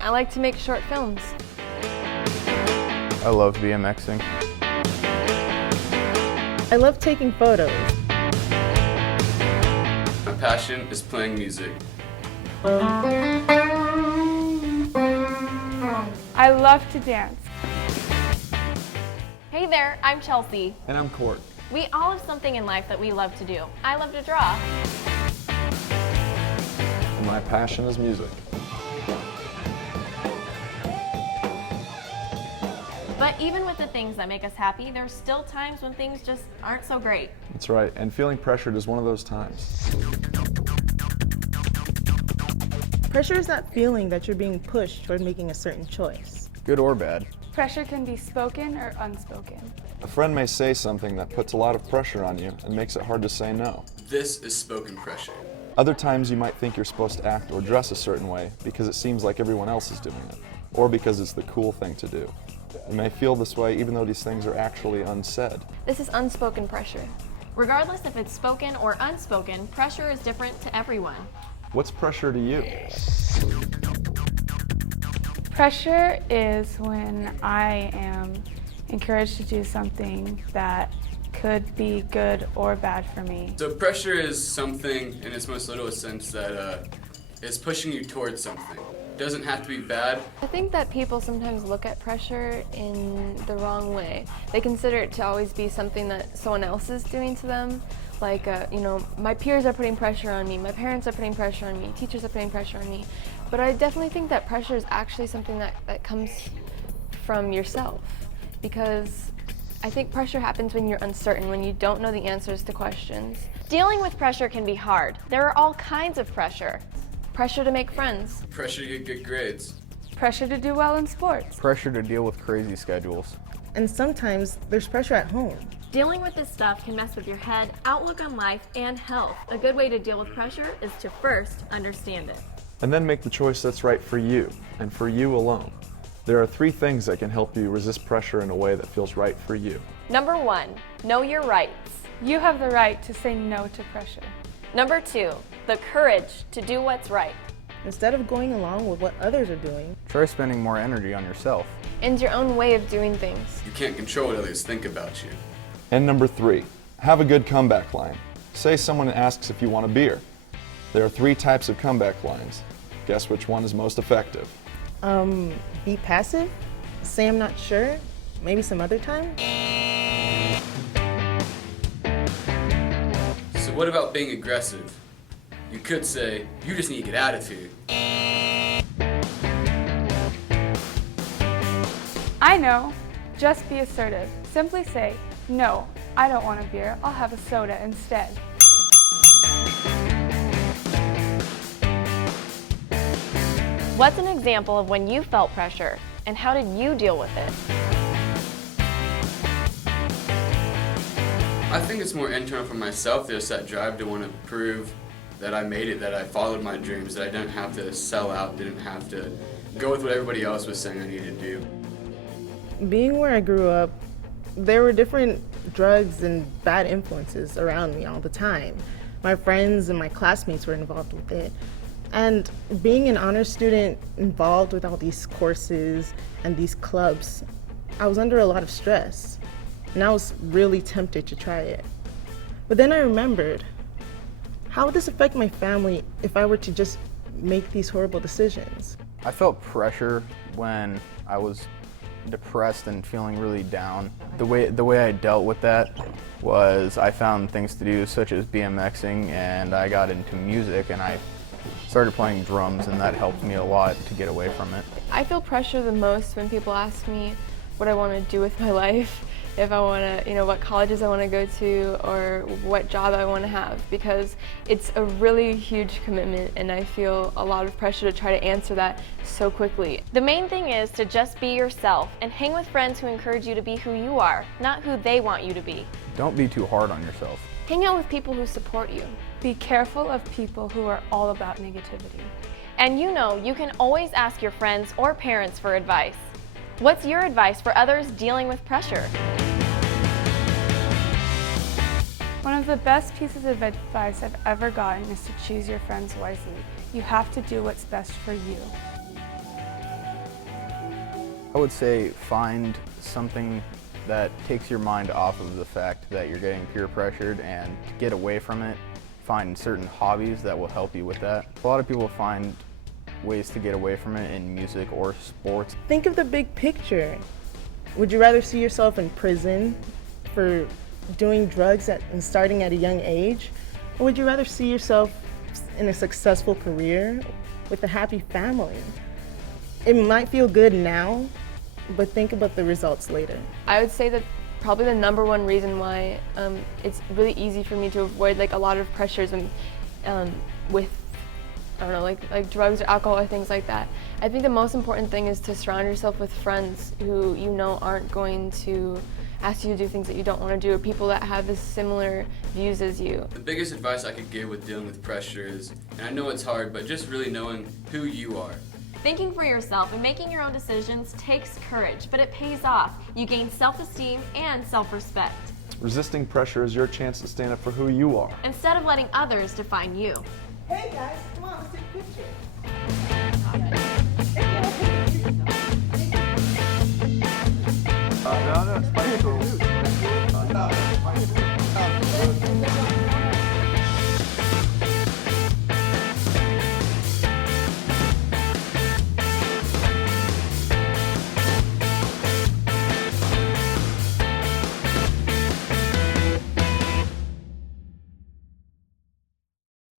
I like to make short films. I love BMXing. I love taking photos. My passion is playing music. I love to dance. Hey there, I'm Chelsea. And I'm Court. We all have something in life that we love to do. I love to draw. And my passion is music. But even with the things that make us happy, there's still times when things just aren't so great. That's right, and feeling pressured is one of those times. Pressure is that feeling that you're being pushed toward making a certain choice. Good or bad. Pressure can be spoken or unspoken. A friend may say something that puts a lot of pressure on you and makes it hard to say no. This is spoken pressure. Other times you might think you're supposed to act or dress a certain way because it seems like everyone else is doing it, or because it's the cool thing to do. You may feel this way even though these things are actually unsaid. This is unspoken pressure. Regardless if it's spoken or unspoken, pressure is different to everyone. What's pressure to you? Pressure is when I am encouraged to do something that could be good or bad for me. So pressure is something, in its most literal sense, that is pushing you towards something. It doesn't have to be bad. I think that people sometimes look at pressure in the wrong way. They consider it to always be something that someone else is doing to them. Like, my peers are putting pressure on me, my parents are putting pressure on me, teachers are putting pressure on me. But I definitely think that pressure is actually something that comes from yourself. Because I think pressure happens when you're uncertain, when you don't know the answers to questions. Dealing with pressure can be hard. There are all kinds of pressure. Pressure to make friends. Pressure to get good grades. Pressure to do well in sports. Pressure to deal with crazy schedules. And sometimes there's pressure at home. Dealing with this stuff can mess with your head, outlook on life, and health. A good way to deal with pressure is to first understand it. And then make the choice that's right for you, and for you alone. There are 3 things that can help you resist pressure in a way that feels right for you. Number 1, know your rights. You have the right to say no to pressure. Number 2, the courage to do what's right. Instead of going along with what others are doing, Try spending more energy on yourself. And your own way of doing things. You can't control what others think about you. And number 3, have a good comeback line. Say someone asks if you want a beer. There are 3 types of comeback lines. Guess which one is most effective? be passive, say I'm not sure, maybe some other time. So what about being aggressive? You could say, you just need to get out of here. I know. Just be assertive. Simply say, no, I don't want a beer. I'll have a soda instead. What's an example of when you felt pressure, and how did you deal with it? I think it's more internal for myself. There's that drive to want to prove that I made it, that I followed my dreams, that I didn't have to sell out, didn't have to go with what everybody else was saying I needed to do. Being where I grew up, there were different drugs and bad influences around me all the time. My friends and my classmates were involved with it. And being an honor student involved with all these courses and these clubs, I was under a lot of stress. And I was really tempted to try it. But then I remembered, how would this affect my family if I were to just make these horrible decisions? I felt pressure when I was depressed and feeling really down. The way I dealt with that was I found things to do such as BMXing, and I got into music and I started playing drums, and that helped me a lot to get away from it. I feel pressure the most when people ask me what I want to do with my life, if I want to, what colleges I want to go to, or what job I want to have, because it's a really huge commitment and I feel a lot of pressure to try to answer that so quickly. The main thing is to just be yourself and hang with friends who encourage you to be who you are, not who they want you to be. Don't be too hard on yourself. Hang out with people who support you. Be careful of people who are all about negativity. And you can always ask your friends or parents for advice. What's your advice for others dealing with pressure? One of the best pieces of advice I've ever gotten is to choose your friends wisely. You have to do what's best for you. I would say find something that takes your mind off of the fact that you're getting peer pressured and get away from it. Find certain hobbies that will help you with that. A lot of people find ways to get away from it in music or sports. Think of the big picture. Would you rather see yourself in prison for doing drugs and starting at a young age? Or would you rather see yourself in a successful career with a happy family? It might feel good now, but think about the results later. I would say that probably the number one reason why it's really easy for me to avoid like a lot of pressures and with I don't know, like drugs or alcohol or things like that. I think the most important thing is to surround yourself with friends who you know aren't going to ask you to do things that you don't want to do, or people that have the similar views as you. The biggest advice I could give with dealing with pressure is, and I know it's hard, but just really knowing who you are. Thinking for yourself and making your own decisions takes courage, but it pays off. You gain self-esteem and self-respect, Resisting pressure is your chance to stand up for who you are. instead of letting others define you. Hey guys, come on, let's take a picture. No, it's